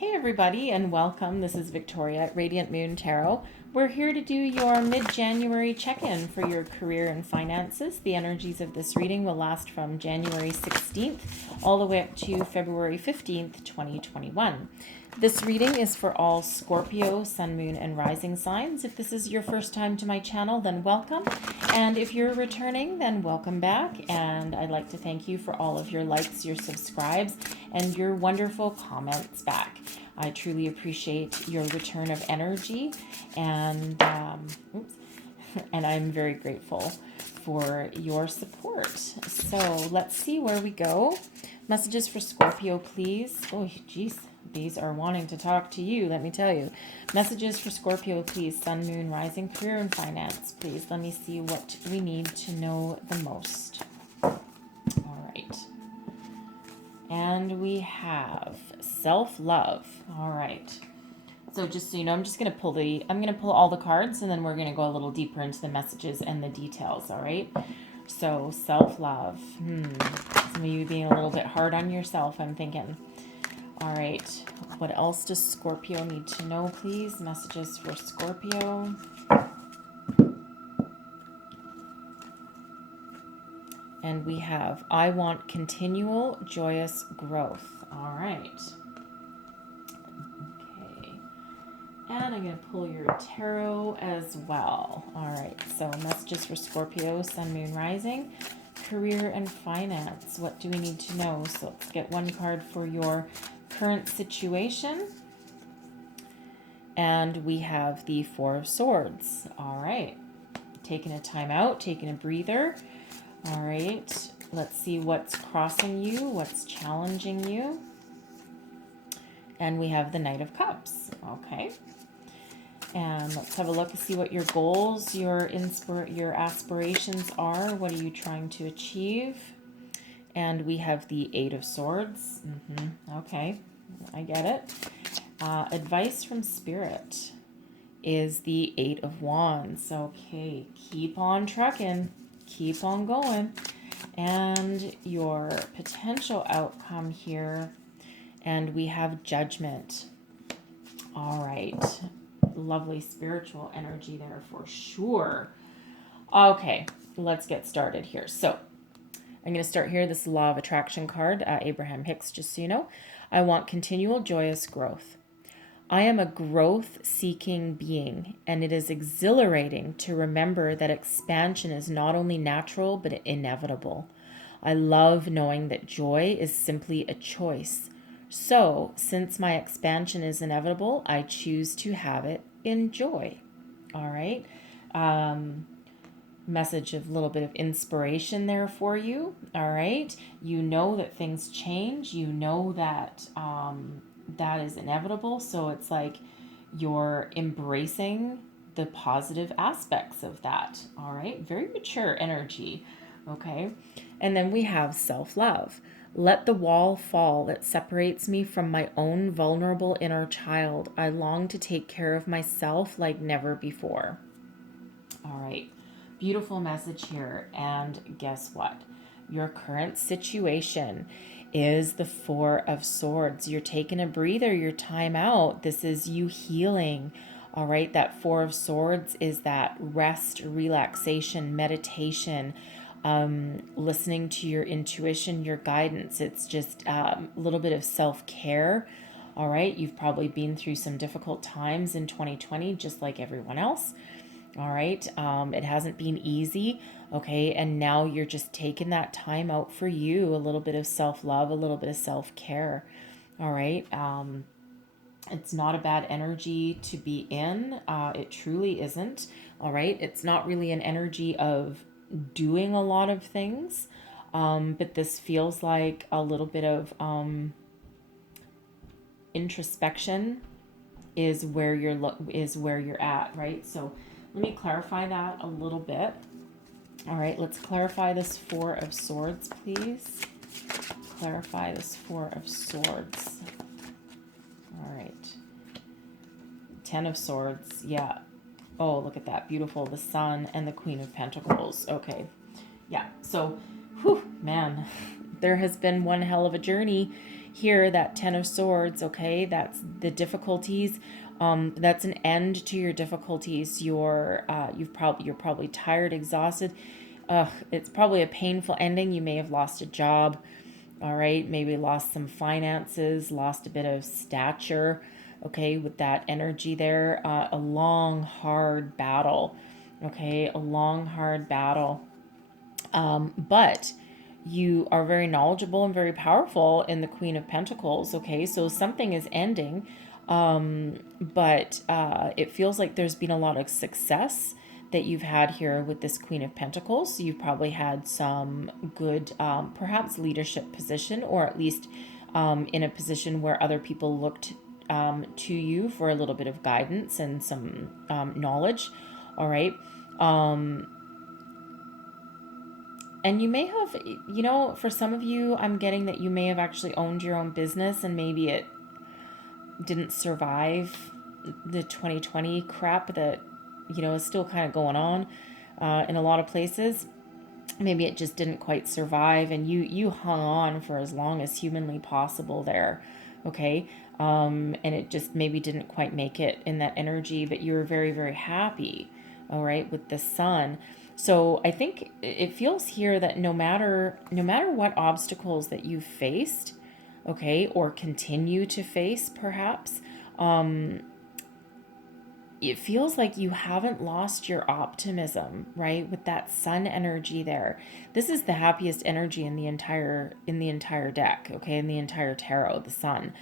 Hey everybody and welcome. This is Victoria at Radiant Moon Tarot. We're here to do your mid-January check-in for your career and finances. The energies of this reading will last from January 16th all the way up to February 15th, 2021. This reading is for all Scorpio, Sun, Moon, and Rising signs. If this is your first time to my channel, then welcome. And if you're returning, then welcome back. And I'd like to thank you for all of your likes, your subscribes, and your wonderful comments back. I truly appreciate your return of energy, and and I'm very grateful for your support. So let's see where we go. Messages for Scorpio, please. Oh, geez, these are wanting to talk to you, let me tell you. Messages for Scorpio, please. Sun, Moon, Rising, career, and finance, please. Let me see what we need to know the most. All right. And we have self-love. All right. So just so you know, I'm going to pull all the cards, and then we're going to go a little deeper into the messages and the details. All right. So self-love. Some of you being a little bit hard on yourself, I'm thinking. All right. What else does Scorpio need to know, please? Messages for Scorpio. And we have, I want continual joyous growth. All right. Okay. And I'm going to pull your tarot as well. All right. So messages for Scorpio, Sun, Moon, Rising, career and finance. What do we need to know? So let's get one card for your current situation. And we have the Four of Swords. All right. Taking a time out, taking a breather. All right, let's see what's crossing you, what's challenging you. And we have the Knight of Cups. Okay. And let's have a look and see what your goals, your aspirations are. What are you trying to achieve? And we have the Eight of Swords. Okay, I get it. Advice from Spirit is the Eight of Wands. Okay, keep on trucking. Keep on going. And your potential outcome here, and we have Judgment. All right, lovely spiritual energy there for sure. Okay, let's get started here. So I'm going to start here. This Law of Attraction card, Abraham Hicks, just so you know. I want continual joyous growth. I am a growth-seeking being, and it is exhilarating to remember that expansion is not only natural, but inevitable. I love knowing that joy is simply a choice. So, since my expansion is inevitable, I choose to have it in joy. All right. Message of a little bit of inspiration there for you. All right. You know that things change. You know that that is inevitable. So it's like you're embracing the positive aspects of that. All right. Very mature energy. Okay. And then we have self-love. Let the wall fall that separates me from my own vulnerable inner child. I long to take care of myself like never before. All right. Beautiful message here. And guess what? Your current situation is the Four of Swords. You're taking a breather, your time out. This is you healing. All right. That Four of Swords is that rest, relaxation, meditation, listening to your intuition, your guidance. It's just a little bit of self-care. All right. You've probably been through some difficult times in 2020, just like everyone else. All right. It hasn't been easy. Okay. And now you're just taking that time out for you, a little bit of self-love, a little bit of self-care. All right. It's not a bad energy to be in. It truly isn't. All right. It's not really an energy of doing a lot of things. But this feels like a little bit of introspection is where you're at, right? So let me clarify that a little bit. All right, let's clarify this Four of Swords, please. Clarify this Four of Swords. All right. Ten of Swords, yeah. Oh, look at that. Beautiful. The Sun and the Queen of Pentacles. Okay. Yeah, so, man, there has been one hell of a journey here, that Ten of Swords, okay, that's the difficulties. That's an end to your difficulties. You're probably tired, exhausted. It's probably a painful ending. You may have lost a job, all right, maybe lost some finances, lost a bit of stature, okay, with that energy there. A long, hard battle, okay, a long, hard battle. But you are very knowledgeable and very powerful in the Queen of Pentacles, okay, so something is ending, but it feels like there's been a lot of success that you've had here with this Queen of Pentacles. You've probably had some good, perhaps leadership position, or at least in a position where other people looked to you for a little bit of guidance and some knowledge. All right. And you may have, for some of you, I'm getting that you may have actually owned your own business, and maybe it didn't survive the 2020 crap that, is still kind of going on in a lot of places. Maybe it just didn't quite survive, and you hung on for as long as humanly possible there, okay? And it just maybe didn't quite make it in that energy, but you were very, very happy, all right, with the Sun. So I think it feels here that no matter what obstacles that you've faced, okay, or continue to face perhaps, it feels like you haven't lost your optimism, right? With that Sun energy there. This is the happiest energy in the entire deck, okay, in the entire tarot, the Sun.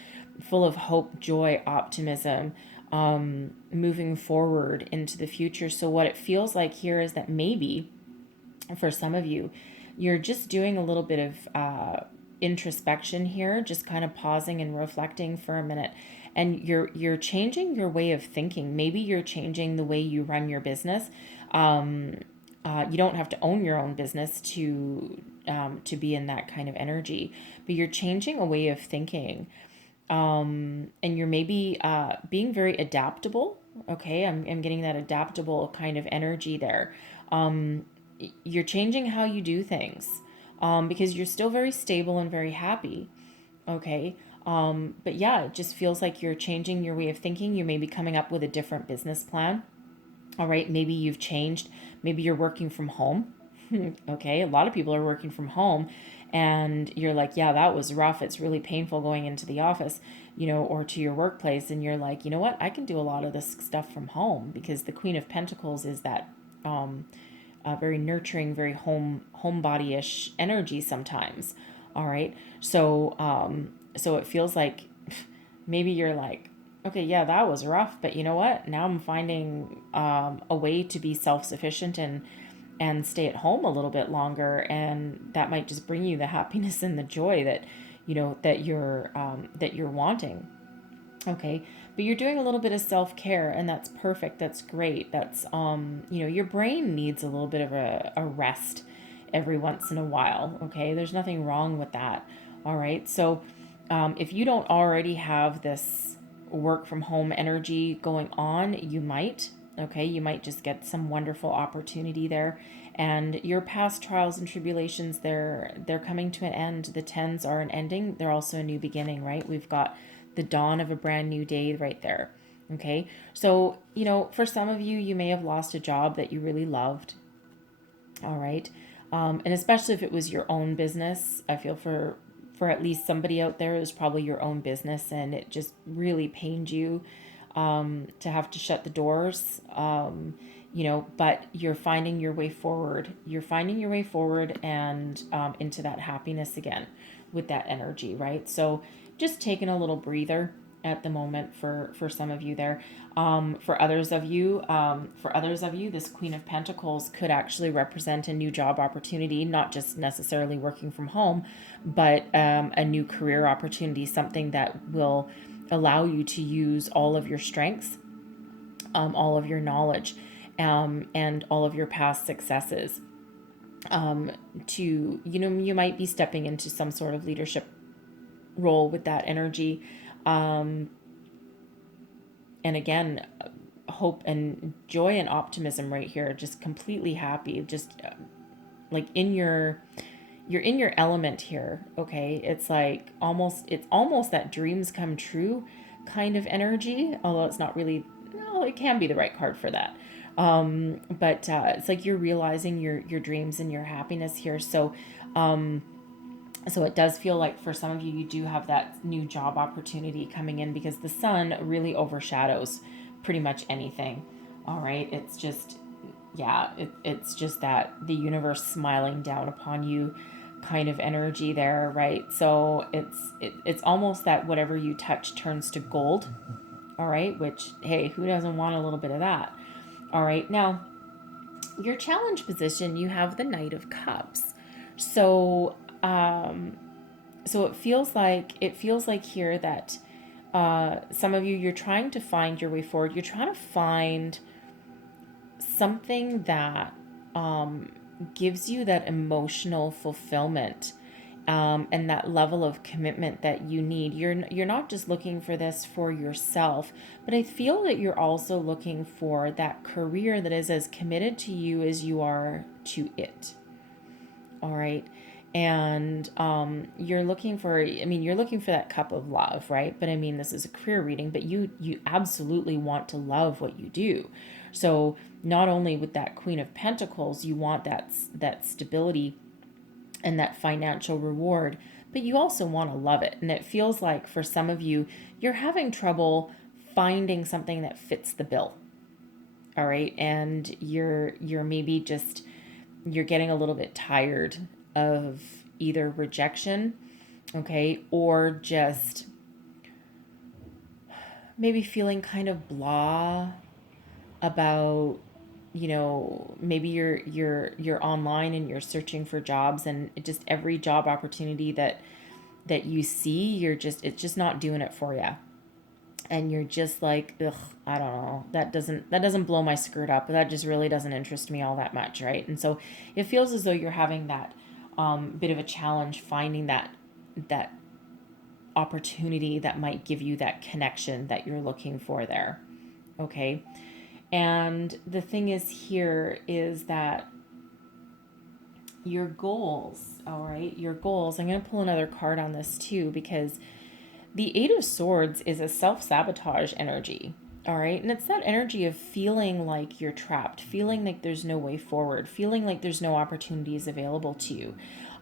Full of hope, joy, optimism, moving forward into the future. So what it feels like here is that maybe for some of you, you're just doing a little bit of introspection here, just kind of pausing and reflecting for a minute, and you're changing your way of thinking. Maybe you're changing the way you run your business. You don't have to own your own business to be in that kind of energy, but you're changing a way of thinking, and you're maybe being very adaptable. Okay, I'm getting that adaptable kind of energy there. You're changing how you do things, because you're still very stable and very happy. Okay. But yeah, it just feels like you're changing your way of thinking. You may be coming up with a different business plan. All right. Maybe you've changed. Maybe you're working from home. Okay. A lot of people are working from home, and you're like, yeah, that was rough. It's really painful going into the office, or to your workplace. And you're like, you know what? I can do a lot of this stuff from home, because the Queen of Pentacles is that, very nurturing, very homebody-ish energy sometimes. All right. So it feels like maybe you're like, okay, yeah, that was rough, but you know what? Now I'm finding a way to be self-sufficient and stay at home a little bit longer, and that might just bring you the happiness and the joy that that you're wanting. Okay, but you're doing a little bit of self-care, and that's perfect. That's great. That's your brain needs a little bit of a rest every once in a while. Okay, there's nothing wrong with that. All right, so if you don't already have this work from home energy going on, you might. Okay, you might just get some wonderful opportunity there, and your past trials and tribulations, they're coming to an end. The tens are an ending. They're also a new beginning, right? We've got the dawn of a brand new day right there. Okay, so for some of you, you may have lost a job that you really loved. All right, and especially if it was your own business, I feel for at least somebody out there, it was probably your own business, and it just really pained you to have to shut the doors. But you're finding your way forward. You're finding your way forward, and into that happiness again with that energy, right? So just taking a little breather at the moment for some of you there. For others of you, this Queen of Pentacles could actually represent a new job opportunity, not just necessarily working from home, but a new career opportunity, something that will allow you to use all of your strengths, all of your knowledge, and all of your past successes. You might be stepping into some sort of leadership role with that energy. And again, hope and joy and optimism right here, just completely happy, just like in your you're in your element here. Okay. It's like it's almost that dreams come true kind of energy, although it's not really, no, it can be the right card for that. But it's like you're realizing your dreams and your happiness here. So it does feel like for some of you, you do have that new job opportunity coming in, because the sun really overshadows pretty much anything. All right. It's just, yeah, it's just that the universe smiling down upon you kind of energy there, right? So it's almost that whatever you touch turns to gold. All right. Which, hey, who doesn't want a little bit of that? All right. Now, your challenge position, you have the Knight of Cups. So, so it feels like here that some of you, you're trying to find your way forward. You're trying to find something that gives you that emotional fulfillment, and that level of commitment that you need. You're not just looking for this for yourself, but I feel that you're also looking for that career that is as committed to you as you are to it. All right. And you're looking for, I mean, you're looking for that cup of love, right? But I mean, this is a career reading, but you absolutely want to love what you do. So not only with that Queen of Pentacles, you want that stability and that financial reward, but you also want to love it. And it feels like for some of you, you're having trouble finding something that fits the bill. All right. And you're maybe just, you're getting a little bit tired of either rejection, okay, or just maybe feeling kind of blah about, maybe you're online and you're searching for jobs, and just every job opportunity that you see, it's just not doing it for you. And you're just like, ugh, I don't know, that doesn't blow my skirt up. That just really doesn't interest me all that much, right? And so it feels as though you're having that bit of a challenge finding that opportunity that might give you that connection that you're looking for there. Okay. And the thing is here is that your goals, all right, your goals, I'm going to pull another card on this too, because the Eight of Swords is a self-sabotage energy. All right. And it's that energy of feeling like you're trapped, feeling like there's no way forward, feeling like there's no opportunities available to you.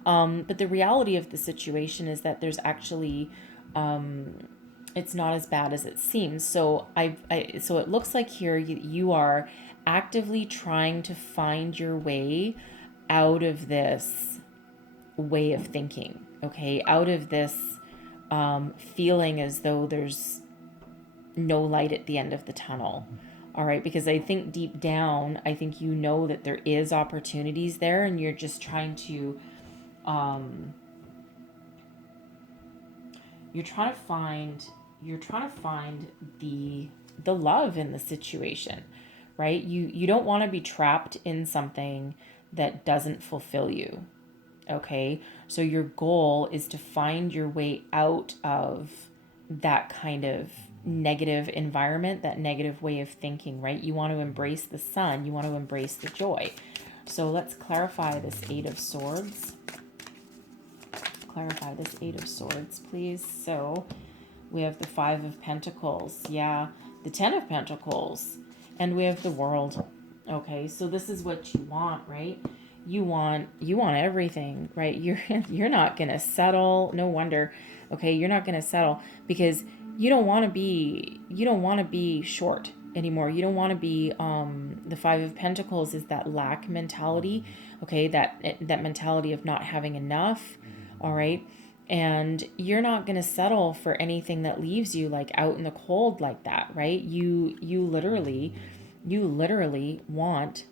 But the reality of the situation is that there's actually, it's not as bad as it seems. So so it looks like here you are actively trying to find your way out of this way of thinking. Okay. Out of this feeling as though there's no light at the end of the tunnel. All right. Because I think deep down, I think you know that there is opportunities there, and you're just trying to, you're trying to find the love in the situation, right? You don't want to be trapped in something that doesn't fulfill you. Okay. So your goal is to find your way out of that kind of negative environment, that negative way of thinking, right? You want to embrace the sun. You want to embrace the joy. So let's clarify this Eight of Swords. Clarify this Eight of Swords, please. So we have the Five of Pentacles. Yeah. The Ten of Pentacles. And we have the World. Okay. So this is what you want, right? You want everything, right? You're not going to settle. No wonder. Okay. You're not going to settle because you don't want to be short anymore. You don't want to be, the Five of Pentacles is that lack mentality. Okay. That mentality of not having enough. All right. And you're not going to settle for anything that leaves you like out in the cold like that, right? You literally want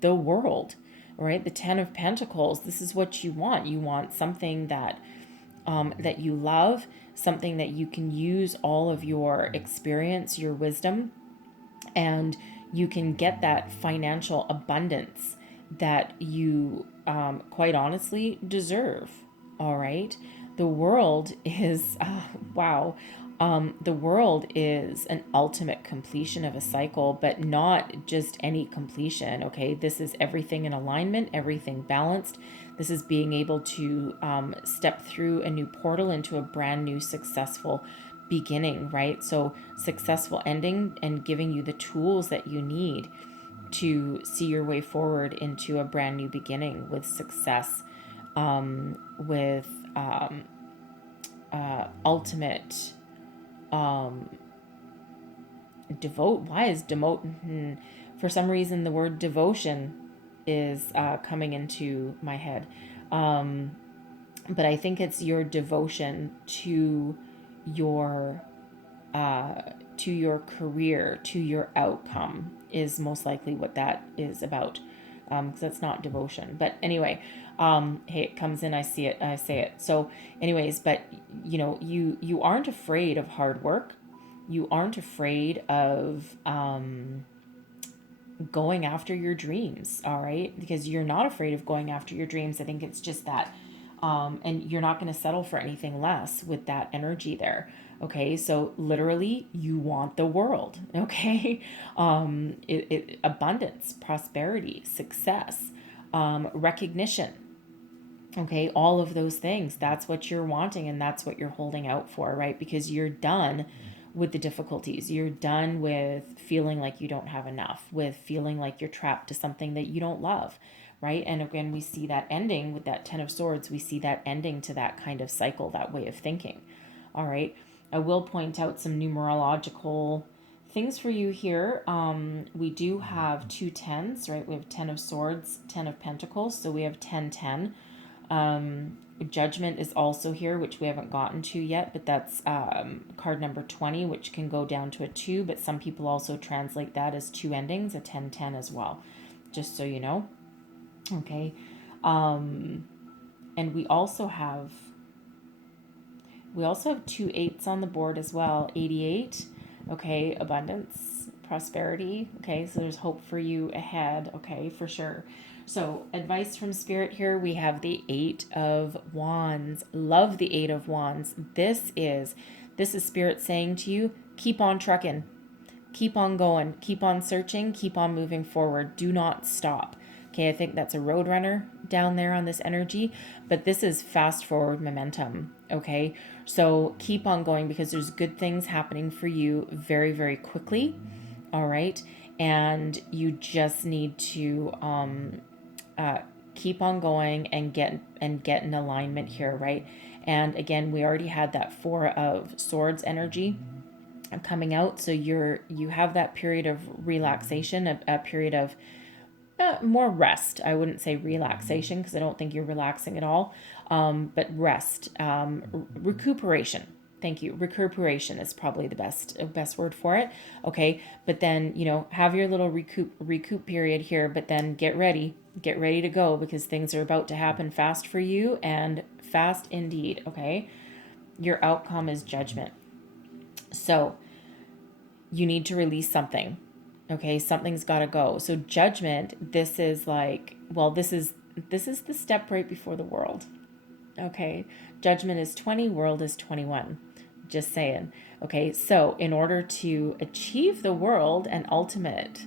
the world, right? The Ten of Pentacles. This is what you want. You want something that you love, something that you can use all of your experience, your wisdom, and you can get that financial abundance that you quite honestly deserve. All right. The world is, wow. The world is an ultimate completion of a cycle, but not just any completion. Okay. This is everything in alignment, everything balanced. This is being able to step through a new portal into a brand new successful beginning, right? So successful ending and giving you the tools that you need to see your way forward into a brand new beginning with success, with ultimate devote. Why is demote? For some reason, the word devotion is coming into my head. But I think it's your devotion your to your career, to your outcome is most likely what that is about. Because that's not devotion. But anyway, hey, it comes in, I see it, I say it. So anyways, but you aren't afraid of hard work. You aren't afraid of going after your dreams, all right? Because you're not afraid of going after your dreams. I think it's just that. And you're not going to settle for anything less with that energy there. Okay, so literally, you want the world. Okay, abundance, prosperity, success, recognition. Okay, all of those things. That's what you're wanting, and that's what you're holding out for, right? Because you're done with the difficulties. You're done with feeling like you don't have enough, with feeling like you're trapped to something that you don't love, right? And again, we see that ending with that Ten of Swords. We see that ending to that kind of cycle, that way of thinking. All right. I will point out some numerological things for you here. We do have 2 tens, right? We have 10 of Swords, 10 of Pentacles. So we have 10, 10. Judgment is also here, which we haven't gotten to yet, but that's card number 20, which can go down to a 2, but some people also translate that as 2 endings, a 10, 10 as well, just so you know. Okay. And we also have 2 8s on the board as well. 88. Okay. Abundance, prosperity. Okay. So there's hope for you ahead. Okay. For sure. So advice from Spirit here. We have the 8 of Wands. Love the 8 of Wands. This is Spirit saying to you, keep on trucking. Keep on going. Keep on searching. Keep on moving forward. Do not stop. Okay, I think that's a roadrunner down there on this energy, but this is fast forward momentum. Okay, so keep on going because there's good things happening for you very, very quickly. All right, and you just need to keep on going and get in alignment here, right? And again, we already had that 4 of Swords energy coming out, so you have that period of relaxation, a period of more rest. I wouldn't say relaxation because I don't think you're relaxing at all, but rest, recuperation. Thank you. Recuperation is probably the best word for it. Okay, but then have your little recoup period here, but then get ready to go because things are about to happen fast for you and fast indeed. Okay, your outcome is Judgment, so you need to release something. Okay, something's got to go. So Judgment, this is like, well, this is the step right before the World. Okay, Judgment is 20, World is 21. Just saying. Okay, so in order to achieve the World and ultimate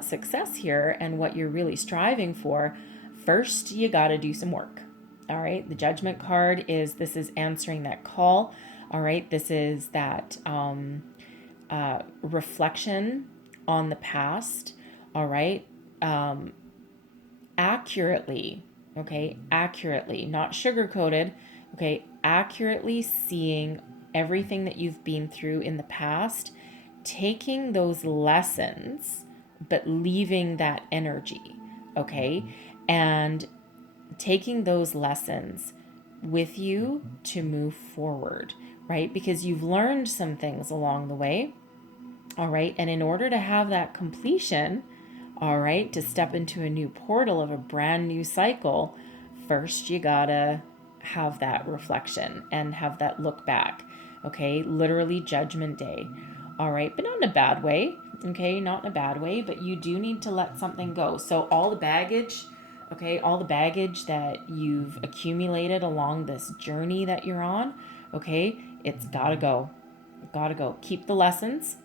success here and what you're really striving for, first you got to do some work. All right, the Judgment card this is answering that call. All right, this is that reflection on the past. All right, accurately. Okay, accurately, not sugar-coated. Okay, accurately seeing everything that you've been through in the past, taking those lessons, but leaving that energy. Okay, and taking those lessons with you to move forward, right? Because you've learned some things along the way. All right, and in order to have that completion, all right, to step into a new portal of a brand new cycle, first you gotta have that reflection and have that look back. Okay, literally Judgment Day. All right, but not in a bad way. Okay, not in a bad way, but you do need to let something go. So all the baggage, okay, all the baggage that you've accumulated along this journey that you're on, okay, it's gotta go. Gotta go. Keep the lessons,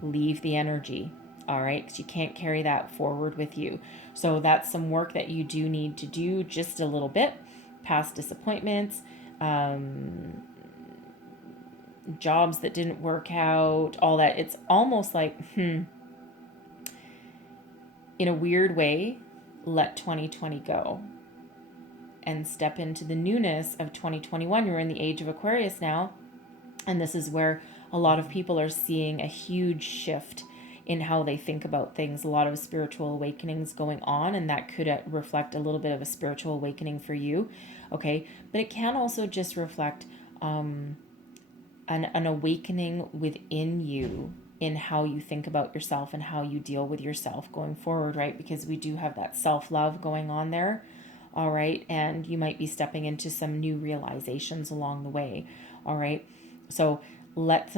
leave the energy. all right? Because you can't carry that forward with you. So that's some work that you do need to do just a little bit. Past disappointments, jobs that didn't work out, all that. It's almost like, in a weird way, let 2020 go and step into the newness of 2021. You're in the age of Aquarius now. And this is where a lot of people are seeing a huge shift in how they think about things. A lot of spiritual awakenings going on, and that could reflect a little bit of a spiritual awakening for you. Okay. But it can also just reflect an awakening within you in how you think about yourself and how you deal with yourself going forward, right? Because we do have that self-love going on there. All right. And you might be stepping into some new realizations along the way. All right. So let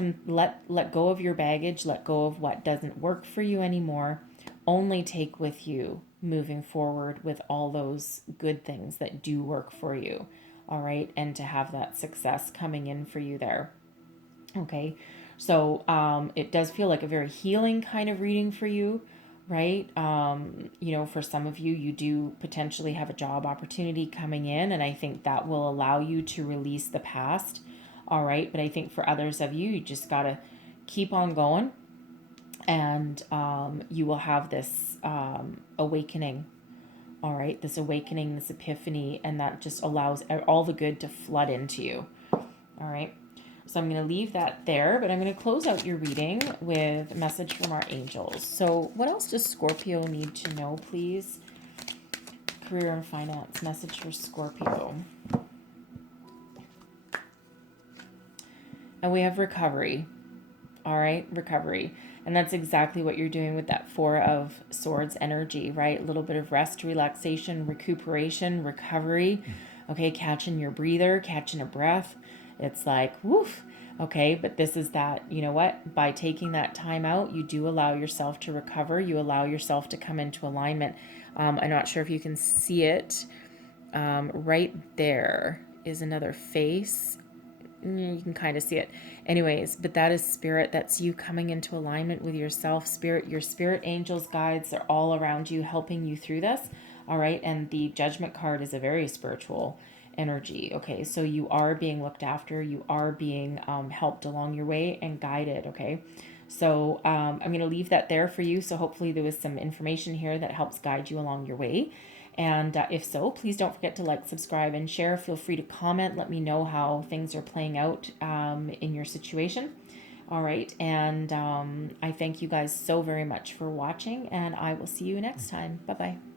go of your baggage, let go of what doesn't work for you anymore. Only take with you moving forward with all those good things that do work for you. All right. And to have that success coming in for you there. Okay. So it does feel like a very healing kind of reading for you, right? For some of you, you do potentially have a job opportunity coming in, and I think that will allow you to release the past. All right. But I think for others of you, you just got to keep on going, and you will have this awakening. All right. This awakening, this epiphany, and that just allows all the good to flood into you. All right. So I'm going to leave that there, but I'm going to close out your reading with a message from our angels. So what else does Scorpio need to know, please? Career and finance, message for Scorpio. And we have recovery. All right, recovery. And that's exactly what you're doing with that Four of Swords energy, right? A little bit of rest, relaxation, recuperation, recovery. Okay, catching your breather, catching a breath. It's like, woof. Okay, but this is that, you know what? By taking that time out, you do allow yourself to recover. You allow yourself to come into alignment. I'm not sure if you can see it. Right there is another face. You can kind of see it. Anyways, but that is spirit. That's you coming into alignment with yourself. Spirit, your spirit angels, guides are all around you, helping you through this. All right. And the Judgment card is a very spiritual energy. Okay. So you are being looked after. You are being helped along your way and guided. Okay. So I'm going to leave that there for you. So hopefully there was some information here that helps guide you along your way. And if so, please don't forget to like, subscribe, and share. Feel free to comment. Let me know how things are playing out in your situation. All right. And I thank you guys so very much for watching, and I will see you next time. Bye-bye.